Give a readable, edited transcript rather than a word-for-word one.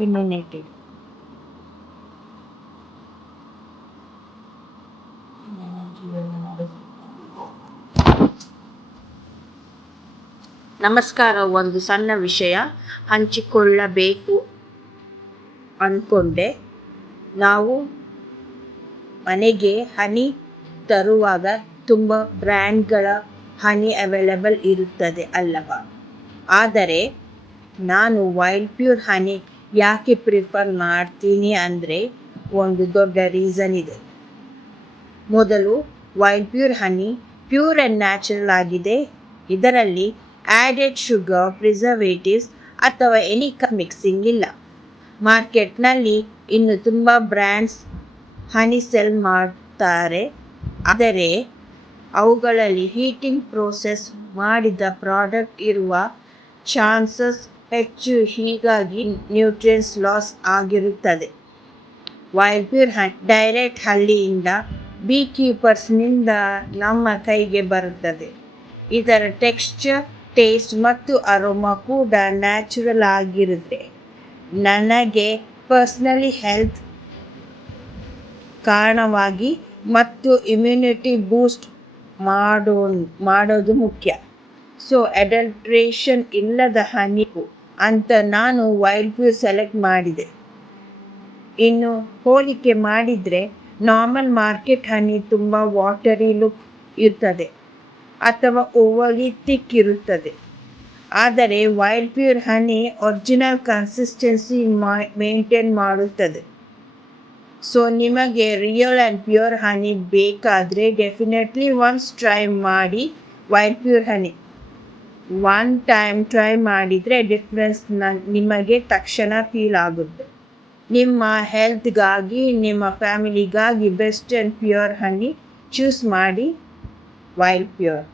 opinionated. ನಮಸ್ಕಾರ. ಒಂದು ಸಣ್ಣ ವಿಷಯ ಹಂಚಿಕೊಳ್ಳಬೇಕು ಅಂದ್ಕೊಂಡೆ. ನಾವು ಮನೆಗೆ ಹನಿ ತರುವಾಗ ತುಂಬ ಬ್ರ್ಯಾಂಡ್ಗಳ ಹನಿ ಅವೈಲಬಲ್ ಇರುತ್ತದೆ ಅಲ್ಲವಾ? ಆದರೆ ನಾನು ವೈಲ್ಡ್ ಪ್ಯೂರ್ ಹನಿ ಯಾಕೆ ಪ್ರಿಫರ್ ಮಾಡ್ತೀನಿ ಅಂದರೆ ಒಂದು ದೊಡ್ಡ ರೀಸನ್ ಇದೆ. ಮೊದಲು, wild pure honey pure and natural ಆಗಿದೆ. ಇದರಲ್ಲಿ ಆ್ಯಡೆಡ್ ಶುಗರ್, ಪ್ರಿಸರ್ವೇಟಿವ್ಸ್ ಅಥವಾ ಎನಿ ಮಿಕ್ಸಿಂಗ್ ಇಲ್ಲ. ಮಾರ್ಕೆಟ್ನಲ್ಲಿ ಇನ್ನು ತುಂಬ ಬ್ರ್ಯಾಂಡ್ಸ್ ಹನಿ ಸೆಲ್ ಮಾಡ್ತಾರೆ, ಆದರೆ ಅವುಗಳಲ್ಲಿ ಹೀಟಿಂಗ್ ಪ್ರೋಸೆಸ್ ಮಾಡಿದ ಪ್ರಾಡಕ್ಟ್ ಇರುವ ಚಾನ್ಸಸ್ ಹೆಚ್ಚು. ಹೀಗಾಗಿ ನ್ಯೂಟ್ರಿಯೆಂಟ್ಸ್ ಲಾಸ್ ಆಗಿರುತ್ತದೆ. ವೈಲ್ಡ್ ಪ್ಯೂರ್ ಹನಿ ಡೈರೆಕ್ಟ್ ಹಳ್ಳಿಯಿಂದ ಬೀ ಕೀಪರ್ಸ್ನಿಂದ ನಮ್ಮ ಕೈಗೆ ಬರುತ್ತದೆ. ಇದರ ಟೆಕ್ಸ್ಚರ್, ಟೇಸ್ಟ್ ಮತ್ತು ಅರೋಮಾ ಕೂಡ ನ್ಯಾಚುರಲ್ ಆಗಿರುತ್ತೆ. ನನಗೆ ಪರ್ಸ್ನಲಿ ಹೆಲ್ತ್ ಕಾರಣವಾಗಿ ಮತ್ತು ಇಮ್ಯುನಿಟಿ ಬೂಸ್ಟ್ ಮಾಡೋದು ಮುಖ್ಯ. ಸೊ ಅಡಲ್ಟ್ರೇಷನ್ ಇಲ್ಲದ ಹನಿ ಅಂತ ನಾನು ವೈಲ್ಡ್ ಪ್ಯೂರ್ ಸೆಲೆಕ್ಟ್ ಮಾಡಿದೆ. ಇನ್ನು ಹೋಲಿಕೆ ಮಾಡಿದರೆ ನಾರ್ಮಲ್ ಮಾರ್ಕೆಟ್ ಹನಿ ತುಂಬ ವಾಟರಿ ಲುಕ್ ಇರ್ತದೆ ಅಥವಾ ಓವರ್ಲಿ ಥಿಕ್ ಇರುತ್ತದೆ. ಆದರೆ wild pure honey original consistency maintain ಮಾಡುತ್ತದೆ. ಸೊ ನಿಮಗೆ ರಿಯಲ್ ಆ್ಯಂಡ್ ಪ್ಯೂರ್ ಹನಿ ಬೇಕಾದರೆ ಡೆಫಿನೆಟ್ಲಿ ಒನ್ಸ್ ಟ್ರೈ ಮಾಡಿ wild pure honey. One time try ಮಾಡಿದರೆ ಡಿಫ್ರೆನ್ಸ್ ನಿಮಗೆ ತಕ್ಷಣ ಫೀಲ್ ಆಗುತ್ತೆ. ನಿಮ್ಮ ಹೆಲ್ತ್ಗಾಗಿ, ನಿಮ್ಮ ಫ್ಯಾಮಿಲಿಗಾಗಿ best and pure honey choose ಮಾಡಿ, ವೈಲ್ಡ್ ಪ್ಯೂರ್.